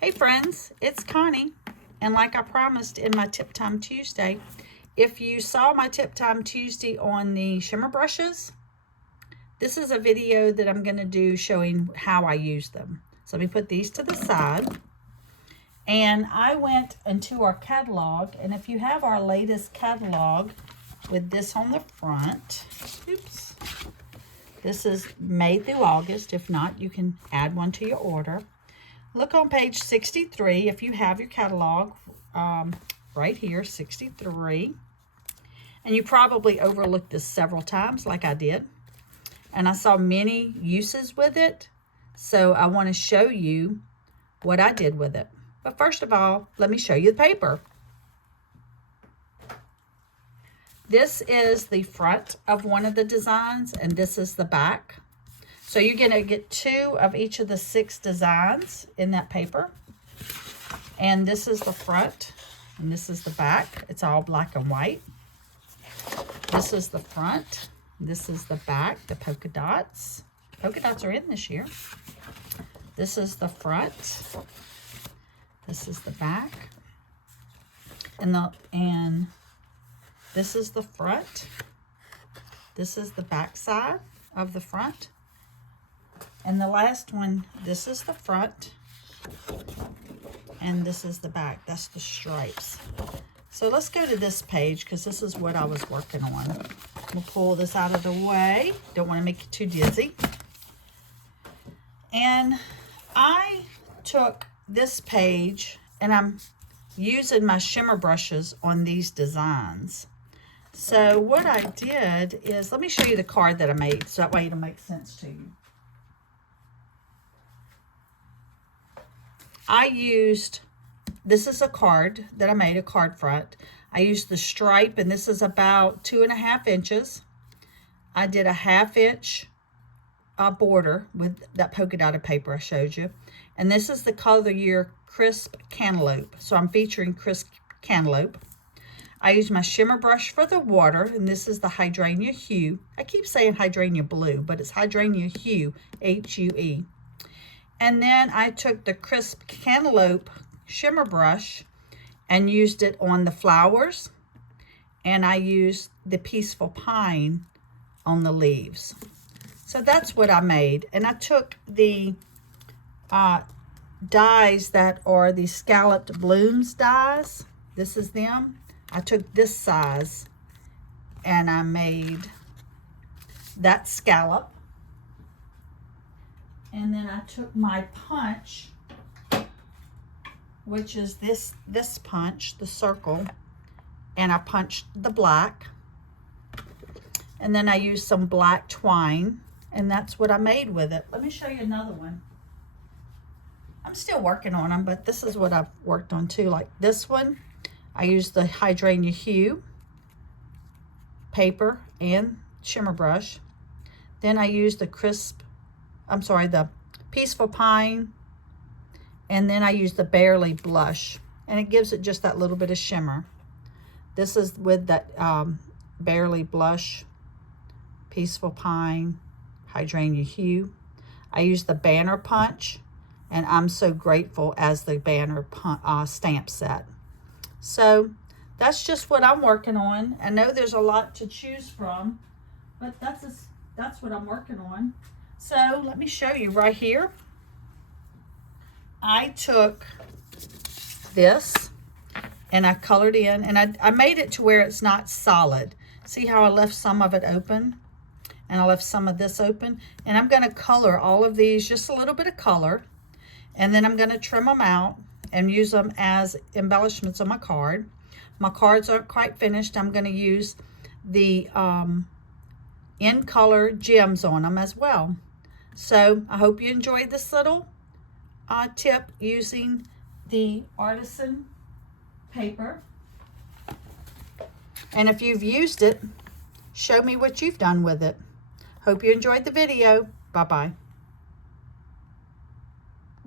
Hey friends, it's Connie, and like I promised in my Tip Time Tuesday, if you saw my Tip Time Tuesday on the shimmer brushes, this is a video that I'm going to do showing how I use them. So let me put these to the side. And I went into our catalog, and if you have our latest catalog with this on the front, oops, this is May through August. If not, you can add one to your order. Look on page 63 if you have your catalog, right here, 63. And you probably overlooked this several times like I did. And I saw many uses with it, so I want to show you what I did with it. But first of all, let me show you the paper. This is the front of one of the designs, and this is the back. So you're going to get 2 of each of the 6 designs in that paper. And this is the front, and this is the back. It's all black and white. This is the front. This is the back, the polka dots. Polka dots are in this year. This is the front. This is the back. And this is the front. This is the back side of the front. And the last one, this is the front, and this is the back. That's the stripes. So let's go to this page, because this is what I was working on. We'll pull this out of the way. Don't want to make you too dizzy. And I took this page, and I'm using my shimmer brushes on these designs. So what I did is, let me show you the card that I made, so that way it'll make sense to you. I used, this is a card that I made, a card front. I used the stripe, and this is about 2.5 inches. I did a 1/2 inch border with that polka dotted paper I showed you. And this is the color year Crisp Cantaloupe. So I'm featuring Crisp Cantaloupe. I used my shimmer brush for the water, and this is the Hydrangea Hue. I keep saying Hydrangea Blue, but it's Hydrangea Hue, H-U-E. And then I took the Crisp Cantaloupe shimmer brush and used it on the flowers, and I used the Peaceful Pine on the leaves. So that's what I made. And I took the dies that are the Scalloped Blooms dies. This is them. I took this size and I made that scallop. And then I took my punch, which is this punch, the circle, and I punched the black. And then I used some black twine, and that's what I made with it. Let me show you another one. I'm still working on them, but this is what I've worked on too. Like this one, I used the Hydrangea Hue paper and shimmer brush. Then I used the the Peaceful Pine, and then I use the Barley Blush, and it gives it just that little bit of shimmer. This is with that Barley Blush, Peaceful Pine, Hydrangea Hue. I use the Banner Punch, and I'm So Grateful as the Banner stamp set. So that's just what I'm working on. I know there's a lot to choose from, but that's what I'm working on. So let me show you right here. I took this and I colored in, and I made it to where it's not solid. See how I left some of it open, and I left some of this open? And I'm going to color all of these, just a little bit of color, and then I'm going to trim them out and use them as embellishments on my card. My cards aren't quite finished. I'm going to use the in color gems on them as well. So I hope you enjoyed this little tip using the Artisan paper. And if you've used it, show me what you've done with it. Hope you enjoyed the video. Bye-bye.